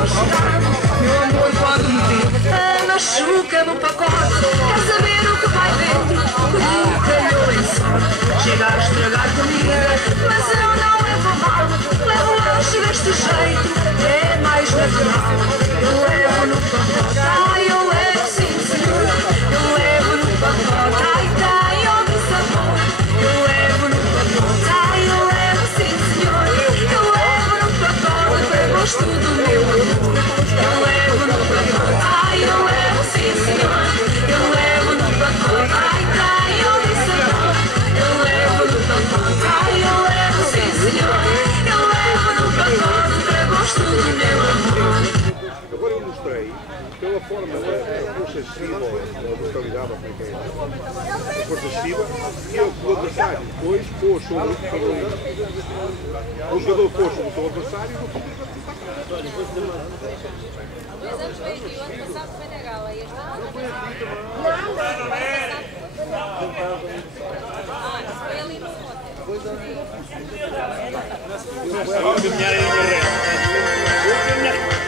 ao chegar, meu amor pode meter a machuca no pacote. Quer saber o que vai dentro? O que calhou em sorte. Chega a estragar comida, mas eu não levo mal. Levo lanche deste jeito, é mais natural. Eu levo no pacote, ai eu levo sim senhor. Eu levo no pacote, ai tem outro sabor. Eu levo no pacote, ai eu levo sim senhor. Eu levo no pacote para gosto do meu amor. Eu levo no pacote, ai eu levo sim senhor. Eu levo no pacote, ai tem outro sabor. Eu levo no pacote, ai eu levo sim senhor. Eu levo no pacote para gosto do meu amor. Agora eu mostrei, pela forma da força excessiva ou da brutalidade, a força excessiva, e o adversário depois pôs sobre o jogador pôs sobre o seu adversário e no Mas antes veio aqui, o ano passado foi na gala, este ano não foi aqui foi ali no hotel. Vamos caminhar aí na rede.